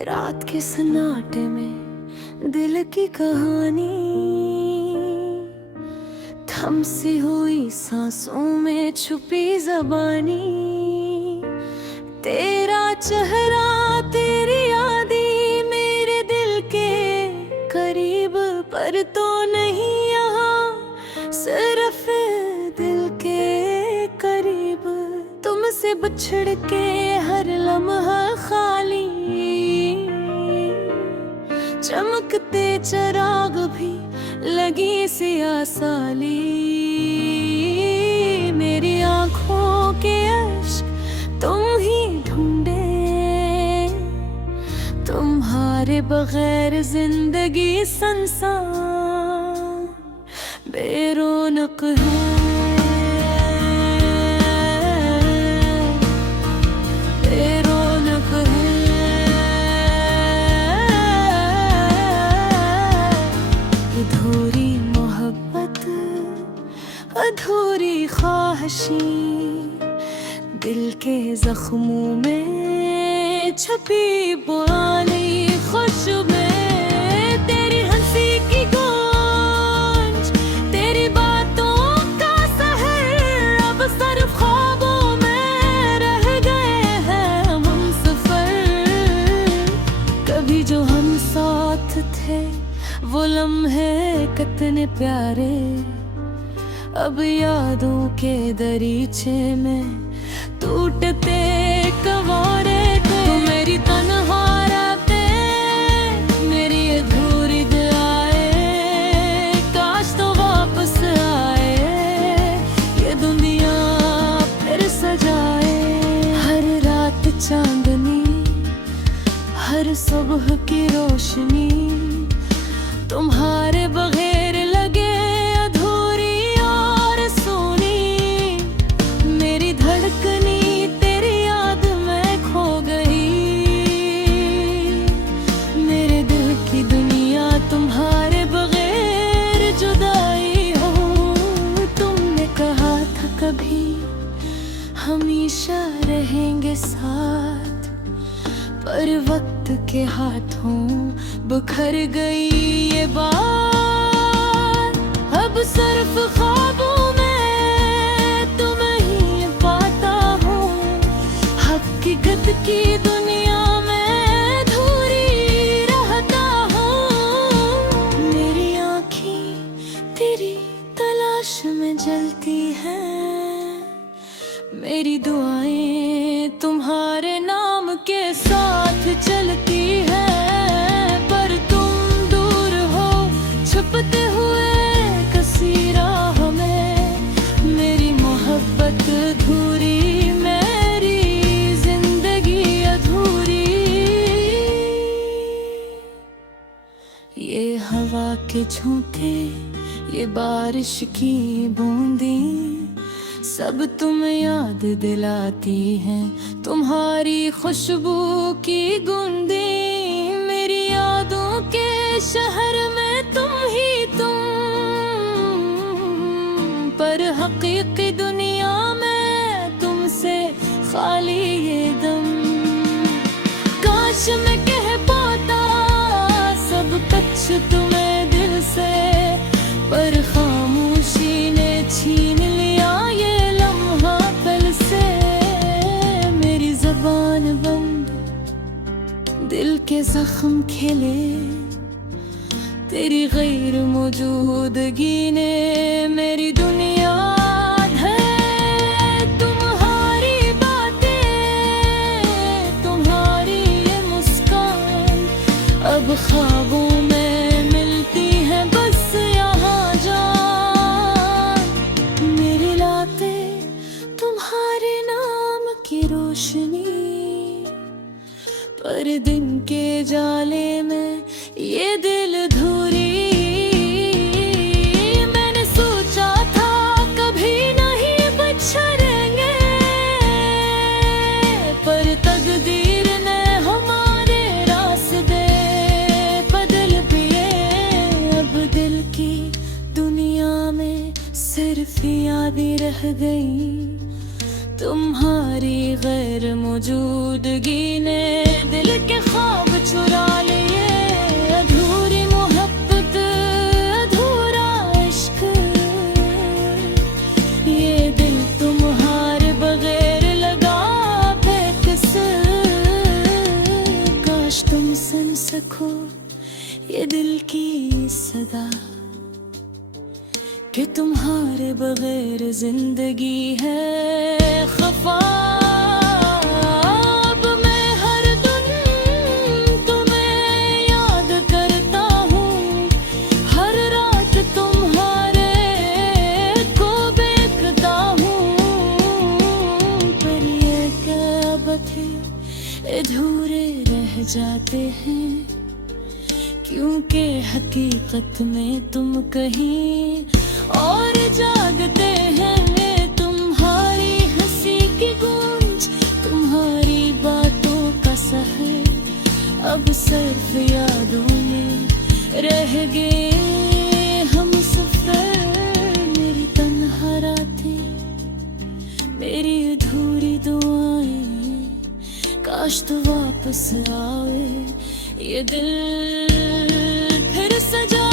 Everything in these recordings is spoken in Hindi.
रात के सन्नाटे में दिल की कहानी, थम सी हुई सांसों में छुपी ज़बानी। तेरा चेहरा तेरी यादें मेरे दिल के करीब, पर तो नहीं यहाँ सिर्फ दिल के करीब। तुमसे बिछड़ के हर लम्हा खाली, चमकते चिराग भी लगी सी आसाली। मेरी आँखों के अश्क तुम ही ढूंढे, तुम्हारे बगैर जिंदगी संसार बेरौनक है। अधूरी ख्वाहिशी दिल के जख्मों में छुपी पुरानी खुशबूएं। तेरी हंसी की गूंज, तेरी बातों का सहर, अब सिर्फ ख्वाबों में रह गए हैं हम सफर। कभी जो हम साथ थे वो लम्हे कितने प्यारे, अब यादों के दरीचे में टूटते कवारे थे। तू मेरी तन्हा रातें, मेरी अधूरी दुआएं, काश तो वापस आए ये दुनिया फिर सजाए। हर रात चांदनी, हर सुबह की रोशनी, तुम्हारे बगैर लगे तुम्हारे बगैर जुदाई हो। तुमने कहा था कभी हमेशा रहेंगे साथ, पर वक्त के हाथों बिखर गई ये बात। अब सिर्फ ख्वाबों में तुम्हें ही पाता हूँ, हकीकत की दुनिया में जलती हैं। मेरी दुआएं तुम्हारे नाम के साथ चलती हैं, पर तुम दूर हो छुपते हुए किसी राह में। मेरी मोहब्बत अधूरी, मेरी जिंदगी अधूरी। ये हवा के झोंके, ये बारिश की बूंदें, सब तुम याद दिलाती हैं। तुम्हारी खुशबू की गूंदें, मेरी यादों के शहर में तुम ही तुम, पर हकीकी दुनिया में तुमसे खाली ये दम। काश मैं कह पाता सब कुछ तुम्हें दिल से, पर खामोशी ने छीन लिया ये लम्हा कल से। मेरी ज़बान बंद, दिल के जख्म खिले, तेरी गैर मौजूदगी ने मेरी दुनिया है। तुम्हारी बातें, तुम्हारी ये मुस्कान, अब ख्वाबों में मिलती हैं बस यहाँ जान। मेरी रातें तुम्हारे नाम की रोशनी, पर दिन के जाले में ये दिल अधूरी। मैंने सोचा था कभी नहीं बिछड़ेंगे, पर तकदीर ने हमारे रास्ते बदल गई। तुम्हारी गैर मौजूदगी ने दिल के ख्वाब चुरा लिए। अधूरी मोहब्बत, अधूरा इश्क, ये दिल तुम्हारे बगैर लगा बेकस। काश तुम सुन सको ये दिल की सदा कि तुम्हारे बगैर जिंदगी है खफा। अब मैं हर दिन तुम्हें याद करता हूँ, हर रात तुम्हारे को देखता हूँ। पर ये क्या थे अधूरे रह जाते हैं, क्योंकि हकीकत में तुम कहीं और जागते हैं। तुम्हारी हंसी की गूंज, तुम्हारी बातों का सहर अब सिर्फ यादों में रह गए हम सफर। मेरी तन्हा रातें, मेरी अधूरी दुआएं, काश तू वापस आए ये दिल फिर सजा।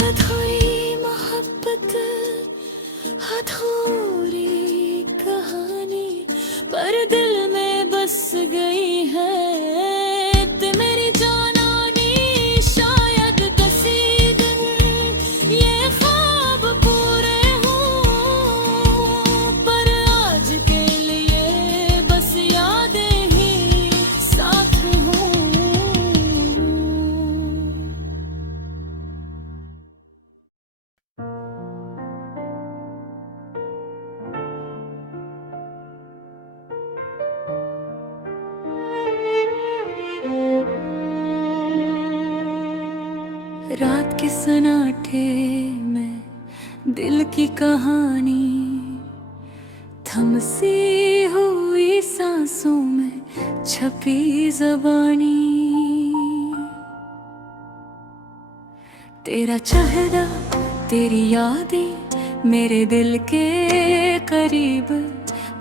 अधूरी मोहब्बत, अधूरी कहानी, पर दिल में बस गई है मेरी जानानी। शायद किसी दिन ये ख्वाब पूरे हों, पर आज के लिए बस यादें ही साथ हों। रात के सन्नाटे में दिल की कहानी, थमसी हुई सांसों में छपी ज़बानी। तेरा चेहरा, तेरी यादें मेरे दिल के करीब,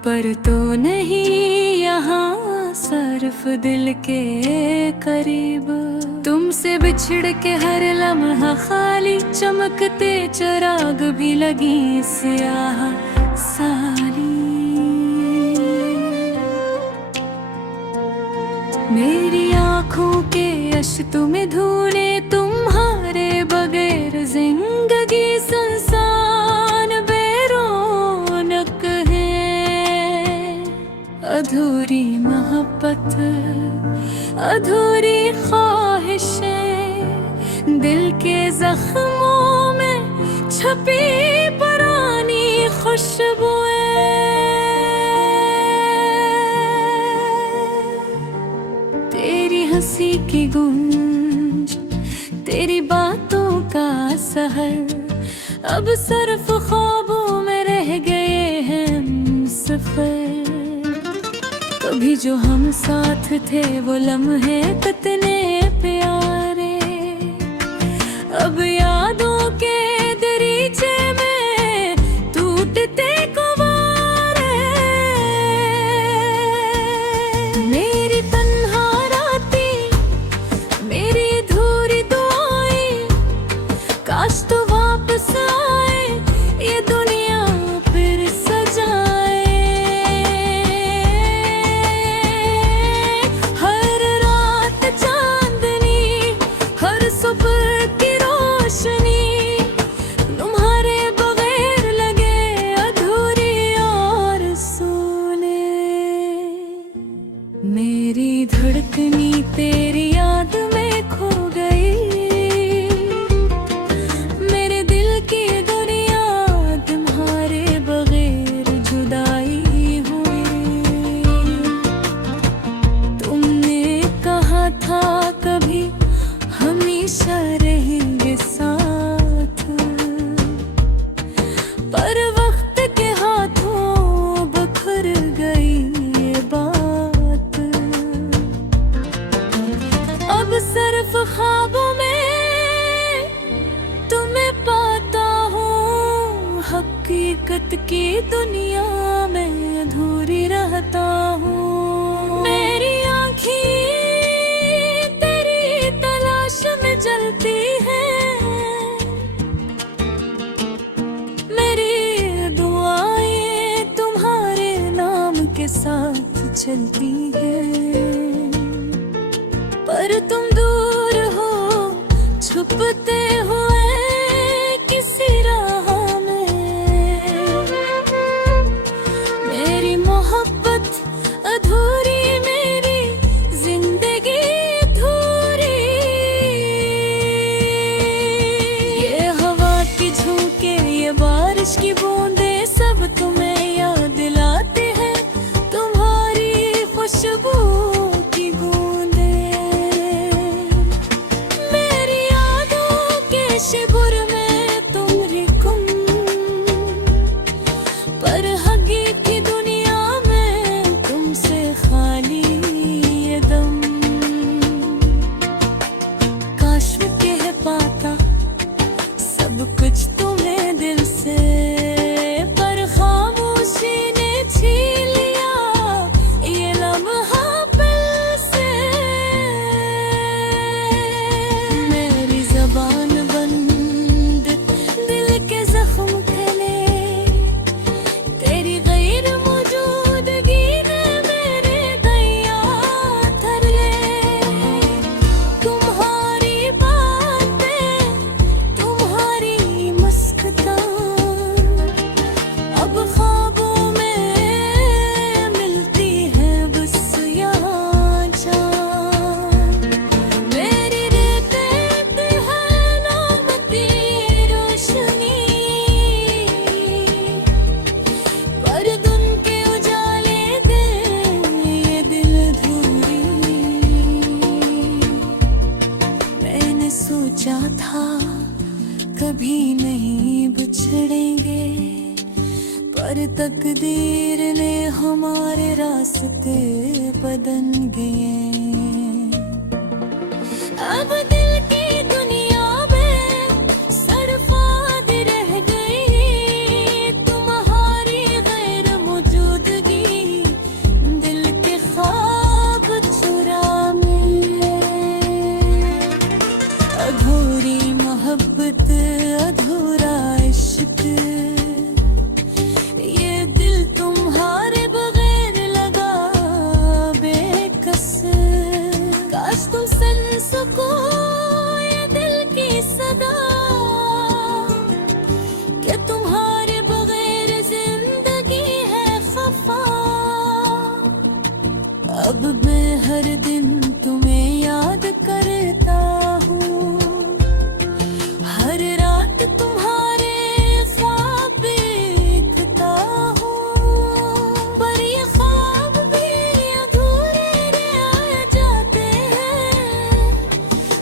पर तो नहीं यहाँ सिर्फ दिल के करीब। तुमसे बिछड़ के हर लम्हा खाली, चमकते चिराग भी लगी स्याह साली। मेरी आँखों के अश्कों में धुने, तुम्हारे बगैर जिंदगी संसान बेरौनक है। अधूरी मोहब्बत, अधूरी ख्वाहिशें, दिल के जख्मों में छपी पुरानी खुशबुएं। तेरी हंसी की गूंज, तेरी बातों का सहर, अब सिर्फ ख्वाबों में रह गए हैं हम सफर। कभी जो हम साथ थे वो लम्हे कितने प्यारे, अब यादों के दरीचे में टूटते कुंवारे। मेरी तन्हा रातें, मेरी अधूरी दुआएं, काश तू वापस आए ये दुनिया फिर सजाए। हर रात हकीकत की दुनिया में अधूरी रहता हूँ। मेरी आँखें तेरी तलाश में जलती है, मेरी दुआएं तुम्हारे नाम के साथ चलती है। पर तुम दूर हो, छुपते हुए किसी राह में। मेरी मोहब्बत अधूरी, मेरी जिंदगी अधूरी। ये हवा की झोंके, ये बारिश की बूंदे, सब तुम्हें याद दिलाते हैं तुम्हारी खुशबू की बूंदे। मेरी यादों के शिबुर में तुम रिकुम, पर हकीकी दुनिया में तुमसे खाली ये दम। काश मैं कह पाता सब कुछ तुम्हें दिल से, पर खामोशी ने छीन लिया ये लम्हा दिल से। मेरी ज़बान बंद, दिल के जख्म खिले, तेरी गैर मौजूदगी ने मेरे दैया धर ले। तुम्हारी बातें, तुम्हारी मस्कता, अब ख्वाबों में मिलती है बस यहाँ जान। मेरी रेत है नामती रोशनी, पर दिन के उजाले दे ये दिल अधूरी। मैंने सोचा था कभी नहीं बिछड़ेंगे, पर तकदीर ने हमारे रास्ते बदल गए। अब दिल की दुनिया में सड़फाद रह गई तुम्हारी गैर मौजूदगी, दिल के ख्वाब चुरा में। अधूरी मोहब्बत, अधूरा इश्क, ये दिल तुम्हारे बगैर लगा बेकस। काश तुम सुन सको ये दिल की सदा, कि तुम्हारे बगैर जिंदगी है खफा। अब मैं हर दिन तुम्हें याद करता हूँ, हर रात तुम्हारे ख्वाब देखता हूँ। पर ये ख्वाब भी अधूरे रह जाते हैं,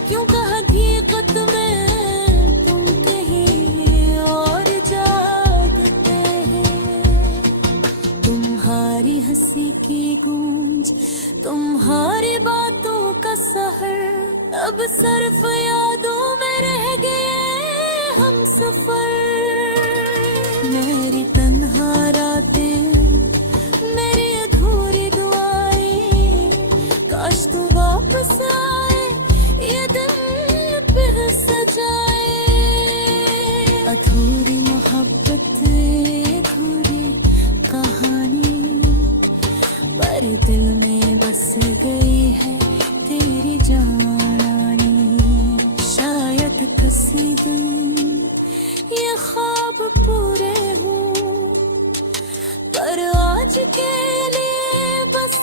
क्योंकि हकीकत में तुम कहीं और जागते हैं। तुम्हारी हंसी की गूंज, तुम्हारी बातों का सहर, अब सिर्फ यादों में रह गए हम सफर। मेरी तन्हा रातें, मेरी अधूरी दुआएं, काश तू वापस आए ये दिल फिर सजाए। अधूरी मोहब्बत, अधूरी कहानी, पर दिल में बस गई है तेरी जानानी। शायद किसी दिन ये ख्वाब पूरे हों, पर आज के लिए बस